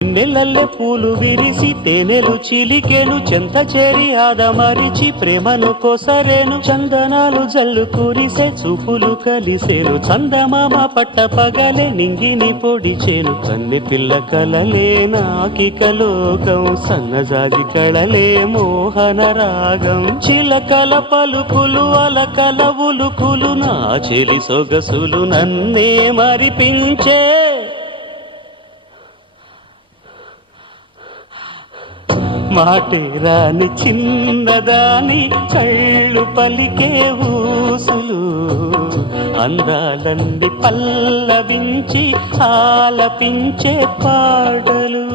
నెలల్లె పూలు విరిసి తేనెలు చిలికెను చెంత చేరి ఆదమరిచి ప్రేమను కొసరేను చందనాలు జల్లు కురిసే చూపులు కలిసేను చందమామ పట్ట పగలే నింగిని పొడిచేను కన్నె పిల్ల కలలే నాకిక లోకం సన్నజాజి కళలే మోహన రాగం చిలకల పలుకులు అలకల ఉలుకులు నా చెలి సొగసులు నన్నే మరిపించే మాటే రాని చిన్నదాని కళ్ళు పలికే ఊసులు అందాలన్నీ పల్లవించి ఆలపించే పాటలు